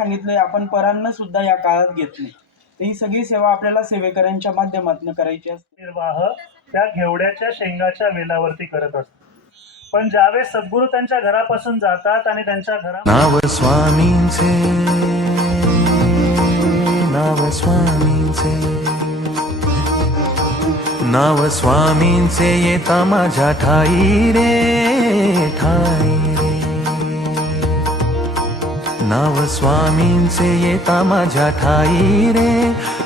सांगितलंय आपण परांना सुद्धा या काळात घेत नाही. तर ही सगळी सेवा आपल्याला सेवेकऱ्यांच्या माध्यमातून करायची असते. निर्वाह त्या घेवड्याच्या शेंगाच्या वेलावरती करत असतात. पण ज्यावेळेस सद्गुरू त्यांच्या घरापासून जातात आणि त्यांच्या घरा नाव स्वामींचे, नाव स्वामींचे, नाव स्वामींचे येता माझ्या ठाई रे, ठाई रे. नाव स्वामींचे येता माझ्या ठाई रे,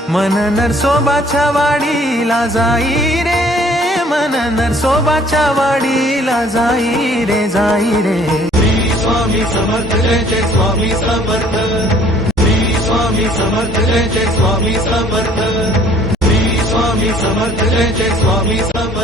मन नरसोबाच्या वाडीला जाई रे, मन नरसोबाच्या वाडीला जाई रे, जाई रे. श्री स्वामी समर्थ जय जय स्वामी समर्थ, श्री स्वामी समर्थ जय जय स्वामी समर्थ, श्री स्वामी समर्थ जय जय स्वामी समर्थ.